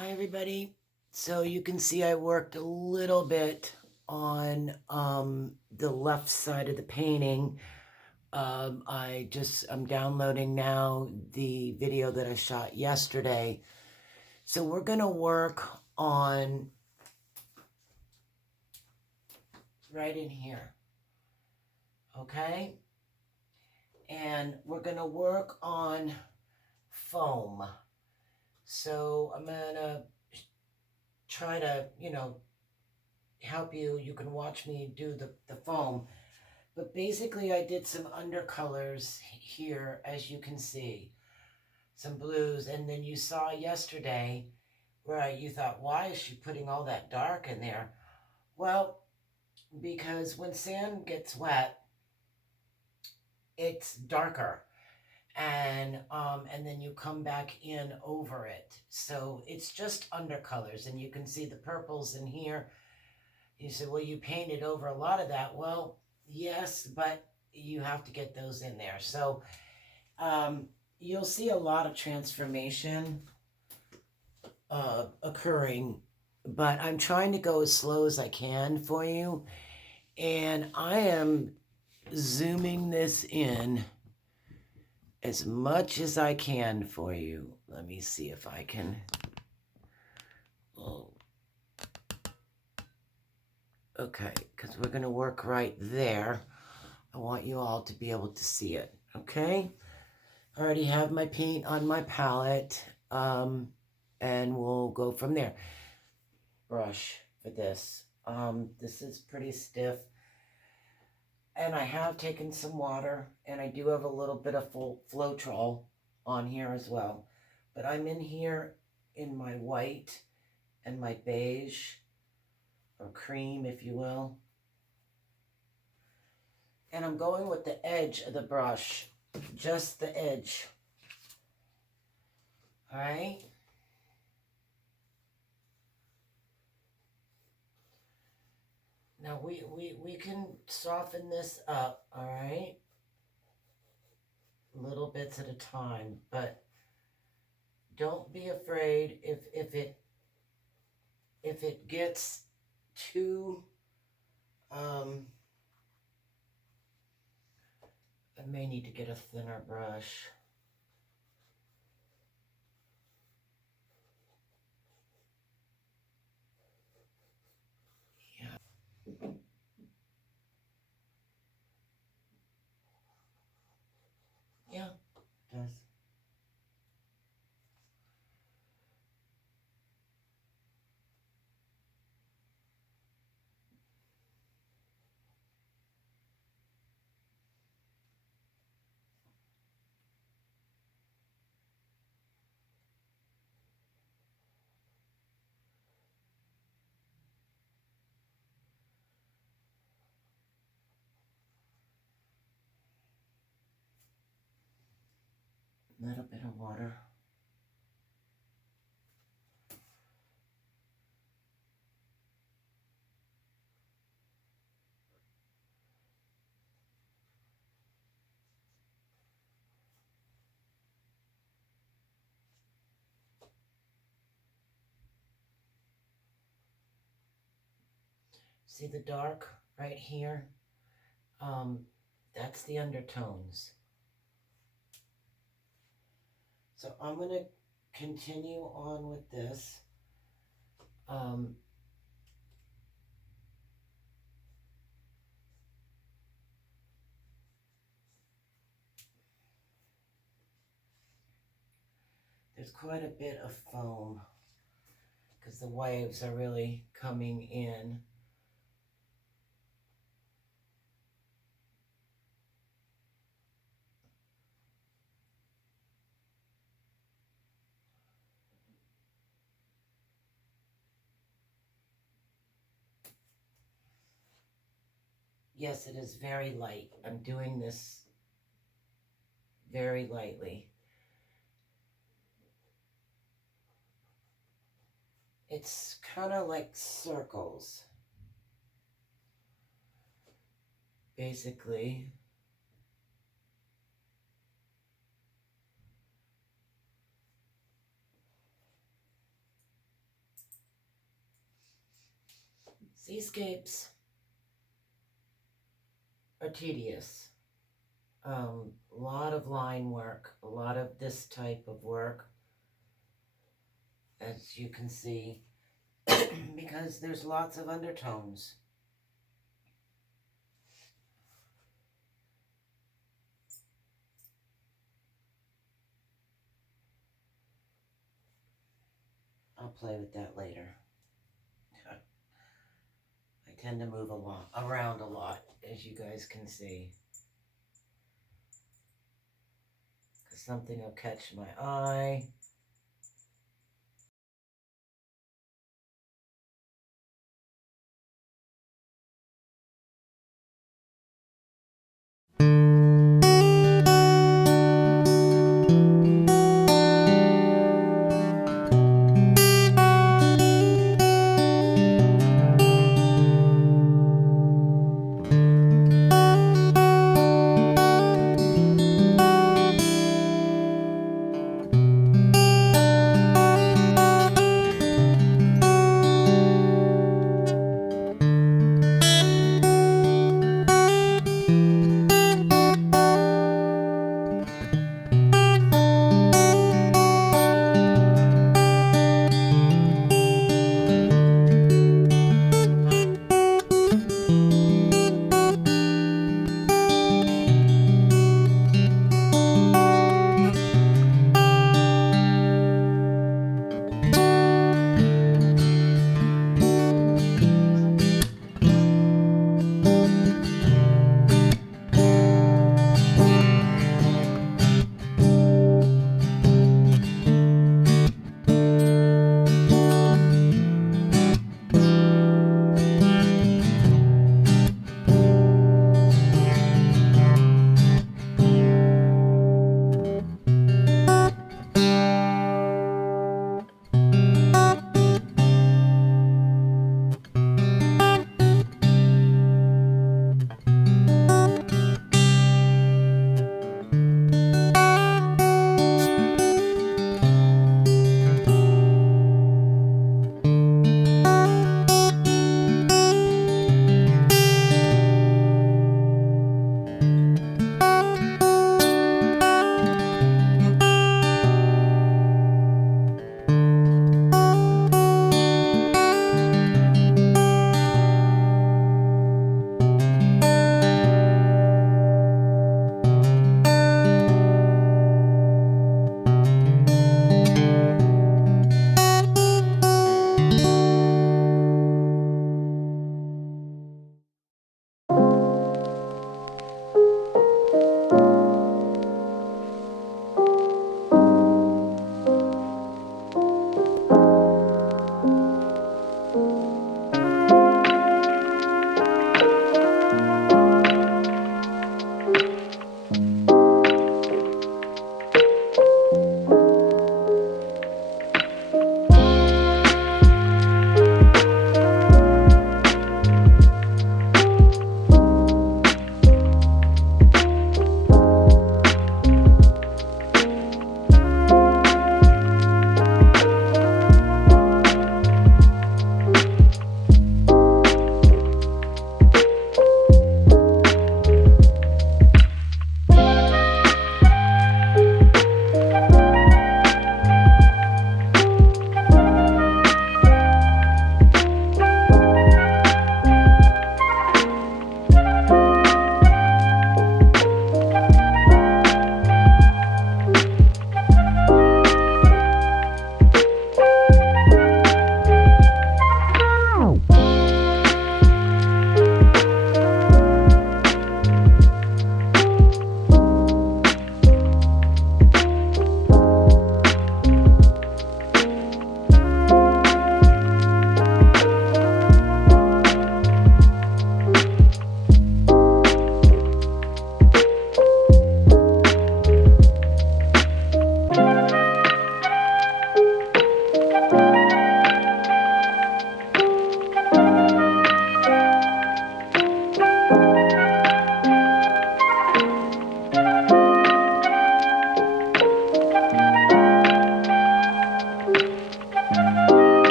Hi, everybody. So you can see I worked a little bit on the left side of the painting. I'm downloading now the video that I shot yesterday. So we're going to work on right in here. Okay? And we're going to work on foam. So I'm going to try to, help you. You can watch me do the foam. But basically I did some undercolors here, as you can see. Some blues. And then you saw yesterday where you thought, why is she putting all that dark in there? Well, because when sand gets wet, it's darker. And then you come back in over it. So it's just undercolors. And you can see the purples in here. You said, well, you painted over a lot of that. Well, yes, but you have to get those in there. So you'll see a lot of transformation occurring, but I'm trying to go as slow as I can for you. And I am zooming this in as much as I can for you. Let me see if I can. Oh. Okay, because we're going to work right there. I want you all to be able to see it. Okay? I already have my paint on my palette, and we'll go from there. Brush for this. This is pretty stiff. And I have taken some water, and I do have a little bit of Floetrol on here as well. But I'm in here in my white and my beige, or cream, if you will. And I'm going with the edge of the brush, just the edge. All right? Now we can soften this up, all right? Little bits at a time, but don't be afraid if it gets too I may need to get a thinner brush. Yeah. Yeah, it does. A little bit of water. See the dark right here? That's the undertones. So I'm going to continue on with this. There's quite a bit of foam because the waves are really coming in. Yes, it is very light. I'm doing this very lightly. It's kind of like circles, basically. Seascapes are tedious. A lot of line work, a lot of this type of work, as you can see, because there's lots of undertones. I'll play with that later. I tend to move around a lot, as you guys can see. Because something will catch my eye.